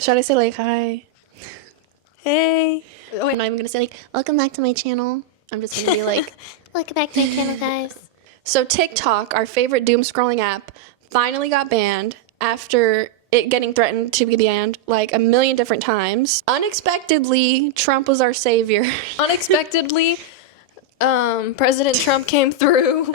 Should I say like hi? Hey. Oh, I'm not even gonna say like, welcome back to my channel. I'm just gonna be like, welcome back to my channel, guys. So TikTok, our favorite doom scrolling app, finally got banned after it getting threatened to be banned like a million different times. Unexpectedly, Trump was our savior. Unexpectedly, President Trump came through.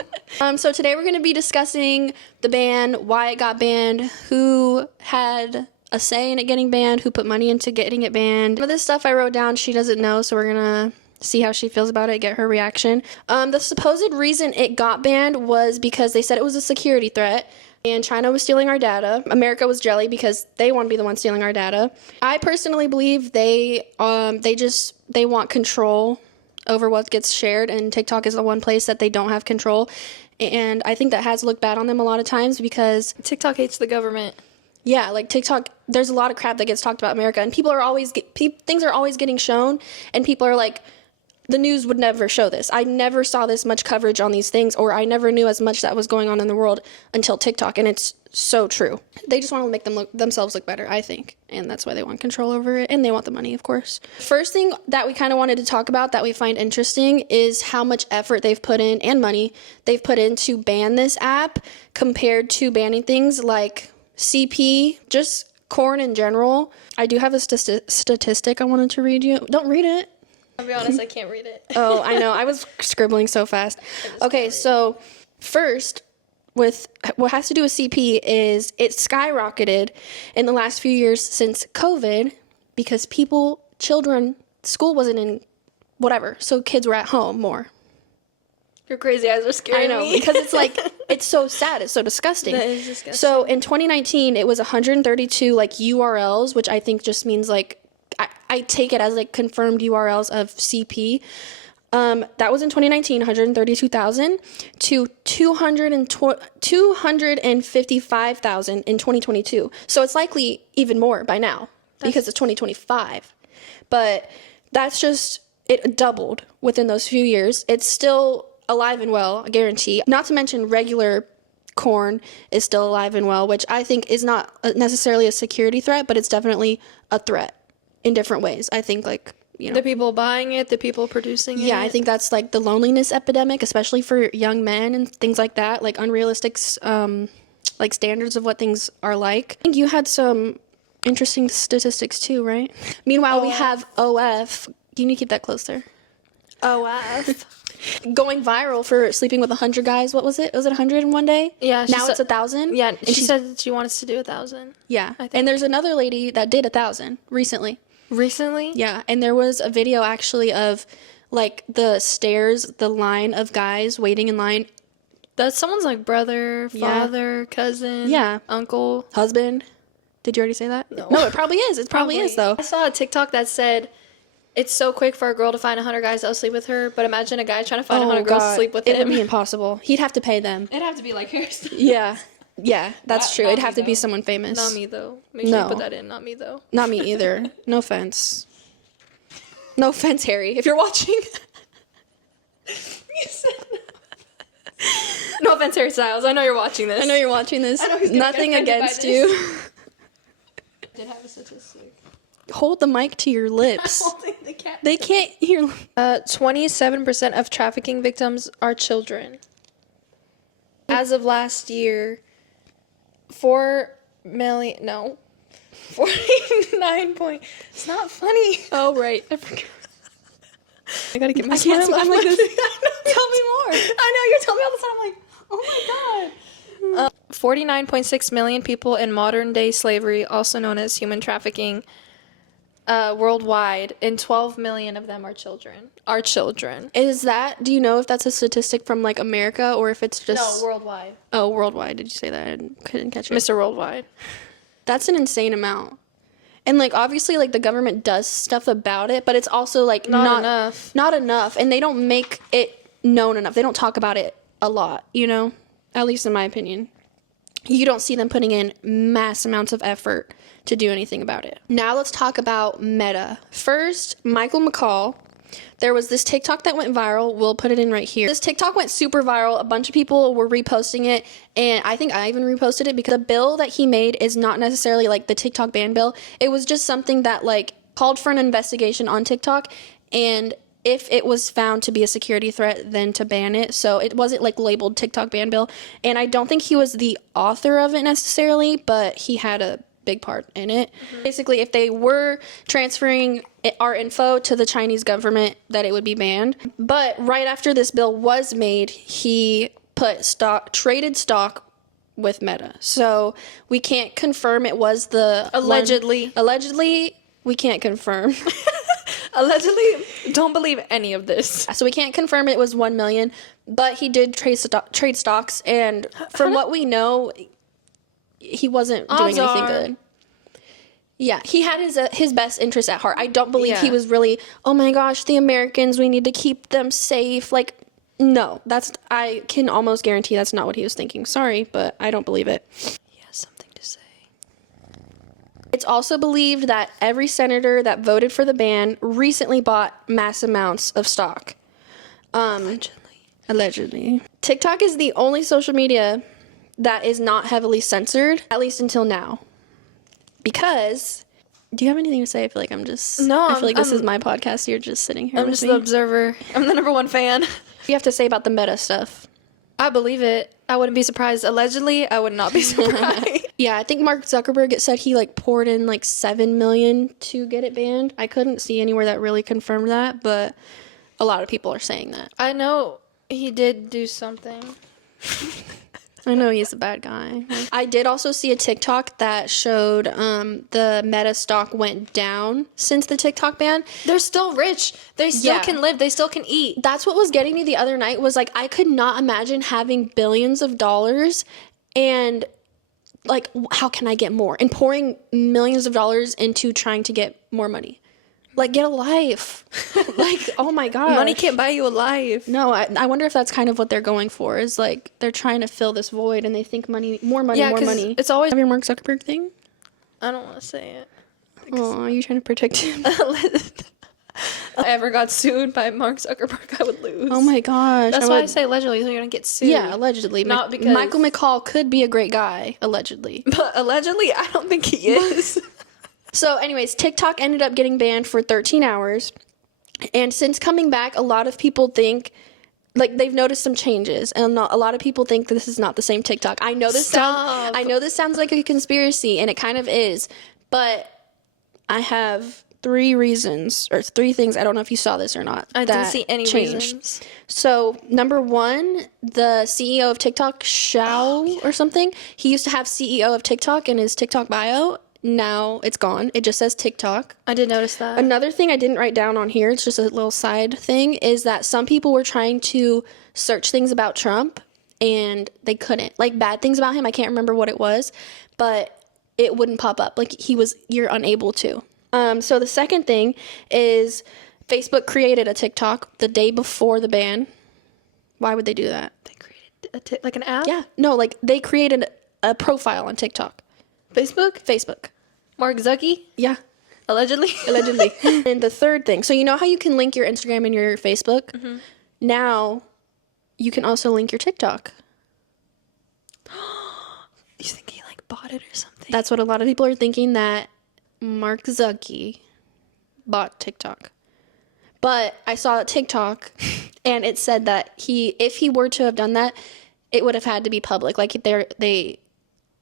So today we're going to be discussing the ban, why it got banned, who had a say in it getting banned, who put money into getting it banned. Some of this stuff I wrote down, she doesn't know, so we're going to see how she feels about it, get her reaction. The supposed reason it got banned was because they said it was a security threat and China was stealing our data. America was jelly because they want to be the one stealing our data. I personally believe they want control over what gets shared, and TikTok is the one place that they don't have control. And I think that has looked bad on them a lot of times because TikTok hates the government. yeah, like TikTok, there's a lot of crap that gets talked about America, and people are always things are always getting shown, and people are like, the news would never show this. I never saw this much coverage on these things, or I never knew as much that was going on in the world until TikTok, and it's so true. They just want to make themselves look better, I think, and that's why they want control over it, and they want the money, of course. First thing that we kind of wanted to talk about that we find interesting is how much effort they've put in, and money they've put in to ban this app compared to banning things like CP, just corn in general. I do have a statistic I wanted to read you. Don't read it. I'll be honest, I can't read it. Oh, I know. I was scribbling so fast. Okay, so first, with what has to do with CP is it skyrocketed in the last few years since COVID because school wasn't in whatever, so kids were at home more. Your crazy eyes are scaring I know, me. because it's like, it's so sad, it's so disgusting. That is disgusting. So in 2019, it was 132 like URLs, which I think just means like, I take it as like confirmed URLs of CP. That was in 2019, 132,000 to 255,000 in 2022. So it's likely even more by now because it's 2025. But that's just, it doubled within those few years. It's still alive and well, I guarantee. Not to mention regular corn is still alive and well, which I think is not necessarily a security threat, but it's definitely a threat in different ways. I think like, you know, The people buying it, the people producing it. yeah, I think that's like the loneliness epidemic, especially for young men and things like that, like unrealistic like standards of what things are like. I think you had some interesting statistics too, right? Meanwhile, we have OF. You need to keep that closer. OF. Going viral for sleeping with 100 guys. What was it? Was it 100 in one day? Yeah. Now it's 1,000? Yeah, And she said she wants to do 1,000. Yeah. I think. And there's another lady that did 1,000 recently. Recently? Yeah. And there was a video actually of like the stairs, the line of guys waiting in line. That's someone's like brother, father, cousin, Yeah. uncle. Husband. Did you already say that? No. No, it probably is. It probably is though. I saw a TikTok that said it's so quick for a girl to find 100 guys that'll sleep with her, but imagine a guy trying to find 100 girls to sleep with It him. would be impossible. He'd have to pay them. It'd have to be like Harrison. Yeah. Yeah, that's true. Not It'd me, have to be though. someone famous. Not me though. Make sure No. you put that in. Not me though. Not me either. No offense. No offense, Harry, if you're watching. No offense, Harry Styles. I know you're watching this. I know you're watching this. I know he's gonna Nothing get offended by against this. you. Did have a statistic. Hold the mic to your lips. Holding the cat. They can't hear. 27% of trafficking victims are children. As of last year, 49 point. It's not funny. Oh, right. I forgot. I gotta get my I can't smile. I'm like this. Tell me more. I know, you're telling me all the time. I'm like, oh my god. 49.6 million people in modern day slavery, also known as human trafficking, worldwide, and 12 million of them are children. Is that, do you know if that's a statistic from like America or if it's just. No, worldwide. Oh, worldwide. Did you say that? I couldn't catch it. Mr. Worldwide. That's an insane amount. And like obviously like the government does stuff about it, but it's also like Not enough. Not enough, and they don't make it known enough. They don't talk about it a lot, you know? At least in my opinion. You don't see them putting in mass amounts of effort to do anything about it. Now let's talk about Meta. First, Michael McCall there was this TikTok that went viral. We'll put it in right here. This TikTok went super viral. A bunch of people were reposting it, and I think I even reposted it because the bill that he made is not necessarily like the TikTok ban bill. It was just something that like called for an investigation on TikTok, and if it was found to be a security threat, then to ban it. So it wasn't like labeled TikTok ban bill, and I don't think he was the author of it necessarily, but he had a big part in it. Basically, if they were transferring our info to the Chinese government, that it would be banned. But right after this bill was made, he traded stock with Meta. So we can't confirm it was the Allegedly. Allegedly, we can't confirm. Allegedly, don't believe any of this. So we can't confirm it was 1 million, but he did trade stocks, and from what we know, he wasn't doing anything good. Yeah, he had his best interest at heart. I don't believe he was really, oh my gosh, the Americans, we need to keep them safe. Like, no, I can almost guarantee that's not what he was thinking. Sorry, but I don't believe it. He has something to say. It's also believed that every senator that voted for the ban recently bought mass amounts of stock. Allegedly. TikTok is the only social media that is not heavily censored, at least until now. Because, do you have anything to say? I feel like No, I feel like this is my podcast. You're just sitting here I'm with just me. the observer. I'm the number one fan. What do you have to say about the Meta stuff? I believe it. I wouldn't be surprised. Allegedly, I would not be surprised. Yeah, I think Mark Zuckerberg said he like poured in like $7 million to get it banned. I couldn't see anywhere that really confirmed that, but a lot of people are saying that. I know he did do something. I know he's a bad guy. I did also see a TikTok that showed the Meta stock went down since the TikTok ban. They're still rich. They still Yeah. can live. They still can eat. That's what was getting me the other night was like I could not imagine having billions of dollars and like how can I get more? And pouring millions of dollars into trying to get more money. Like, get a life. Like, oh my god. Money can't buy you a life. No, I wonder if that's kind of what they're going for. Is like they're trying to fill this void, and they think more money. Yeah, 'cause it's always. Have your Mark Zuckerberg thing? I don't want to say it. Oh, are you trying to protect him? If I ever got sued by Mark Zuckerberg, I would lose. Oh my gosh. That's why I say allegedly, so you're gonna get sued. Yeah, allegedly. Not because Michael McCall could be a great guy, allegedly. But allegedly, I don't think he is. So, anyways, TikTok ended up getting banned for 13 hours. And since coming back, a lot of people think, like, they've noticed some changes. And a lot of people think this is not the same TikTok. I know this sounds like a conspiracy, and it kind of is. But I have 3 reasons, or 3 things, I don't know if you saw this or not. I didn't see any reasons. So, number 1, the CEO of TikTok, Xiao or something, he used to have CEO of TikTok in his TikTok bio. Now it's gone. It just says TikTok. I did notice that. Another thing I didn't write down on here, it's just a little side thing, is that some people were trying to search things about Trump and they couldn't. Like bad things about him, I can't remember what it was, but it wouldn't pop up. Like you're unable to. So the second thing is Facebook created a TikTok the day before the ban. Why would they do that? They created like an app? Yeah. No, like they created a profile on TikTok. Facebook. Mark Zucky? Yeah. Allegedly? Allegedly. And the third thing, so you know how you can link your Instagram and your Facebook? Mm-hmm. Now, you can also link your TikTok. You think he like bought it or something? That's what a lot of people are thinking, that Mark Zucky bought TikTok. But I saw a TikTok and it said that if he were to have done that, it would have had to be public. Like they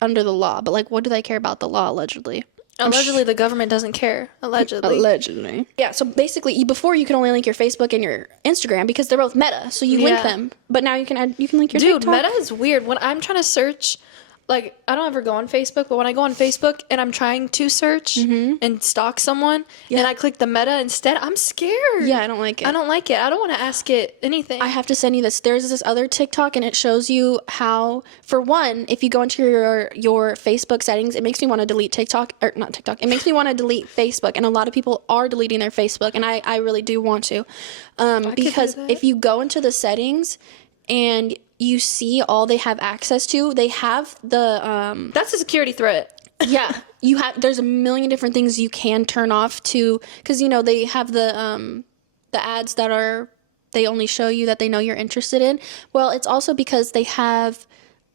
under the law. But like, what do they care about the law, allegedly? Allegedly, the government doesn't care. Allegedly. Yeah, so basically, before you could only link your Facebook and your Instagram because they're both Meta, so you link them. But now you can link your TikTok. Dude, Meta is weird. When I'm trying to search, like, I don't ever go on Facebook, but when I go on Facebook and I'm trying to search and stalk someone, and I click the Meta instead, I'm scared. Yeah, I don't like it. I don't like it. I don't want to ask it anything. I have to send you this. There's this other TikTok, and it shows you how, for one, if you go into your Facebook settings, it makes me want to delete TikTok, or not TikTok. It makes me want to delete Facebook, and a lot of people are deleting their Facebook, and I really do want to, because if you go into the settings and you see all they have access to, they have the That's a security threat. yeah, there's a million different things you can turn off to, because they have the the ads that they only show you that they know you're interested in. Well, it's also because they have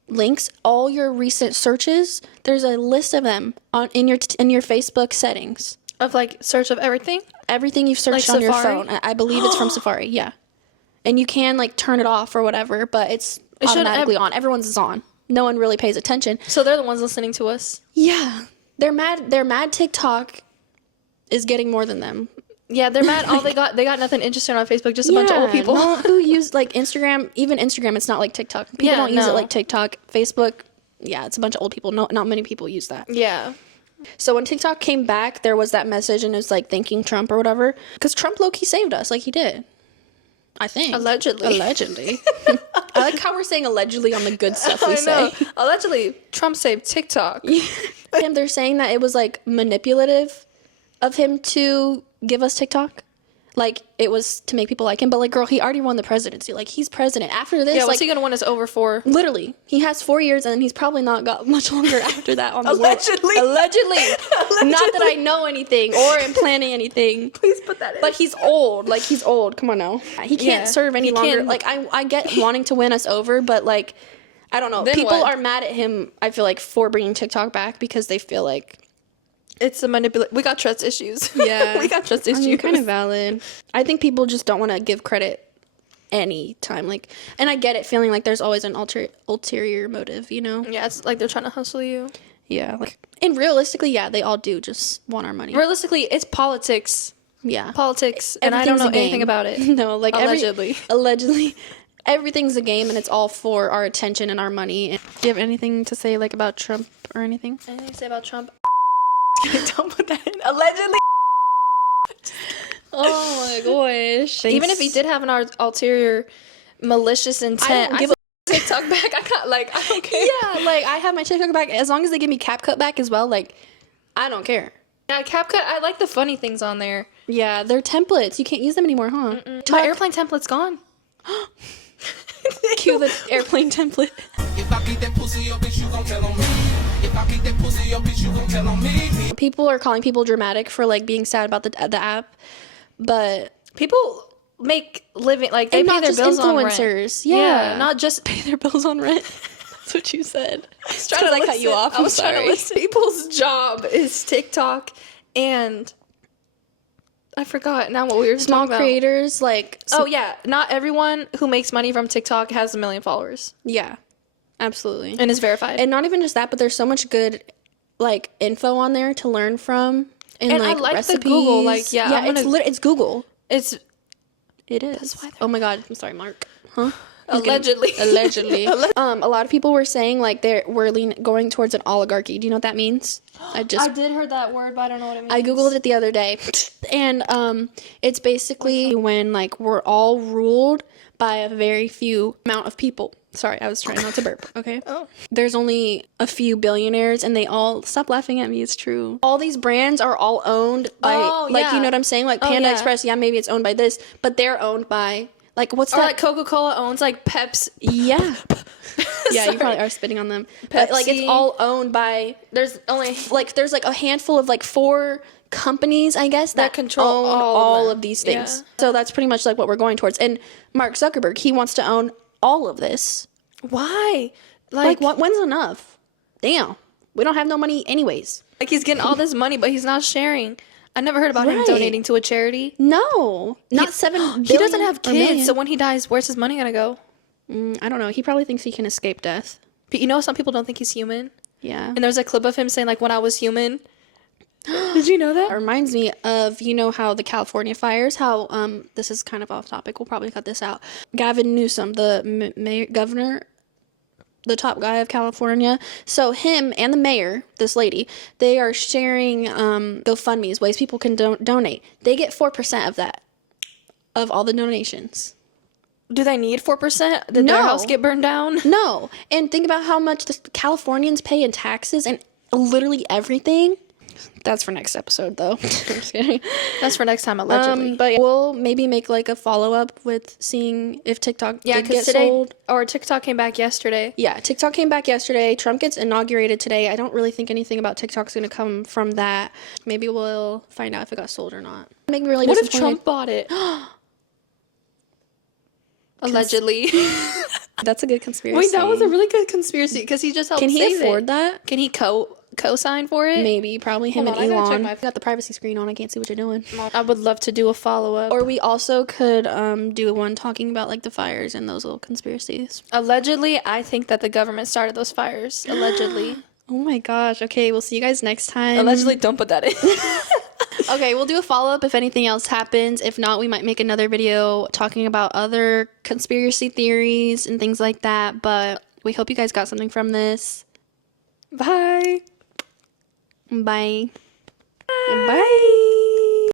links. All your recent searches, there's a list of them in your Facebook settings. Of like search of everything? Everything you've searched Like on your Safari? phone. I believe it's from Safari, yeah. And you can like turn it off or whatever, but it's should automatically on. Everyone's is on. No one really pays attention. So they're the ones listening to us. Yeah. They're mad TikTok is getting more than them. Yeah, they're mad. All they got nothing interesting on Facebook, just a bunch of old people. No, who use like Instagram, even Instagram, it's not like TikTok. People Yeah, don't use it no. like TikTok. Facebook, yeah, it's a bunch of old people. No, not many people use that. Yeah. So when TikTok came back, there was that message and it was like thanking Trump or whatever. Because Trump low-key saved us, like he did. I think. Allegedly. Allegedly. I like how we're saying allegedly on the good stuff we I know. say. Allegedly, Trump saved TikTok. And they're saying that it was like manipulative of him to give us TikTok. Like it was to make people like him. But like, girl, he already won the presidency. Like he's president. After this, Yeah, like what's he gonna win us over for? literally, he has 4 years and he's probably not got much longer after that on the Allegedly. world. Allegedly. Not that I know anything or am planning anything. Please put that in. But he's old. Like he's old. Come on now. He can't Yeah, serve any he longer. can't. Like I get wanting to win us over, but like I don't know. Then People what? are mad at him, I feel like, for bringing TikTok back because they feel like It's a manipulation. We got trust issues. yeah, we got trust I issues. mean, kind of valid. I think people just don't want to give credit any time. Like, and I get it, feeling like there's always an ulterior motive, you know? Yeah, it's like they're trying to hustle you. Yeah. Like, and realistically, yeah, they all do just want our money. Realistically, it's politics. Yeah. Politics, and I don't Everything's know a game. anything about it. No, like Allegedly. allegedly, everything's a game, and it's all for our attention and our money. Do you have anything to say like about Trump or anything? Anything to say about Trump? Don't put that in. Allegedly. Oh my gosh! Even if he did have an ulterior, malicious intent, don't give I TikTok back. I don't care. yeah, like I have my TikTok back as long as they give me CapCut back as well. Like, I don't care. Yeah, CapCut. I like the funny things on there. Yeah, they're templates. You can't use them anymore, huh? My airplane template's gone. Cue the airplane template. If I keep that pussy, your bitch, you gon' tell on me. If I keep that pussy, your bitch, you gon' tell on me. People are calling people dramatic for like being sad about the app, but People make living like they and pay not their just bills on rent. influencers. Yeah, Yeah, not just pay their bills on rent. That's what you said. It's trying to I cut you listen. off. I was trying to listen. People's job is TikTok and I forgot now what we were Small talking about. creators, like Oh yeah, not everyone who makes money from TikTok has 1 million followers yeah, absolutely. and is verified. And not even just that, but there's so much good like info on there to learn from. And I like like the recipes. Google, like, yeah, I'm it's gonna- it's Google. it's It is. why they're Oh my god, I'm sorry, Mark. Huh? allegedly. Allegedly. A lot of people were saying like we're going towards an oligarchy. Do you know what that means? I did heard that word, but I don't know what it means. I googled it the other day, and it's basically when like we're all ruled by a very few amount of people. Sorry, I was trying not to burp. Okay. Oh. There's only a few billionaires, and they all stop laughing at me. It's true. All these brands are all owned by like yeah. you know what I'm saying? Like Oh, Panda yeah. Express. Yeah, maybe it's owned by this, but they're owned by like what's Or that? like Coca-Cola owns like Pepsi. Yeah. Yeah, you Sorry. probably are spitting on them. But like it's Pepsi. all owned by There's only like there's like a handful of like 4 companies, I guess, that control own all of all them. of these things. Yeah. So that's pretty much like what we're going towards. And Mark Zuckerberg, he wants to own all of this. why? Like when's enough? Damn. We don't have no money anyways. Like he's getting all this money, but he's not sharing. I never heard about him Right. donating to a charity. No. Not 7 billion. He doesn't have or kids, million. so when he dies, where's his money gonna go? I don't know. He probably thinks he can escape death. But you know, some people don't think he's human. Yeah. And there's a clip of him saying like, "When I was human." Did you know It that? reminds me of, you know, how the California fires, how this is kind of off topic, we'll probably cut this out. Gavin Newsom, the mayor, governor, the top guy of California. So him and the mayor, this lady, they are sharing GoFundMe's, ways people can donate. They get 4% of that, of all the donations. Do they need 4%? Did No. their house get burned down? No. And think about how much the Californians pay in taxes and literally everything. That's for next episode, though. I'm just kidding. That's for next time, allegedly. But we'll maybe make like a follow up with seeing if TikTok Yeah, did because get today, sold. or TikTok came back yesterday. Yeah, TikTok came back yesterday. Trump gets inaugurated today. I don't really think anything about TikTok's going to come from that. Maybe we'll find out if it got sold or not. Make me really What if disappointed. Trump bought it? Allegedly. That's a good conspiracy. Wait, that was a really good conspiracy because he just helped Can he save afford it. that? Can he co-sign for it? Maybe, probably him Hold and on, I gotta check Elon. my- I got the privacy screen on. I can't see what you're doing. I would love to do a follow-up. Or we also could do one talking about like the fires and those little conspiracies. Allegedly, I think that the government started those fires. Allegedly. Oh my gosh. Okay, we'll see you guys next time. Allegedly, don't put that in. Okay, we'll do a follow-up if anything else happens. If not, we might make another video talking about other conspiracy theories and things like that. But we hope you guys got something from this. Bye. Bye. Bye.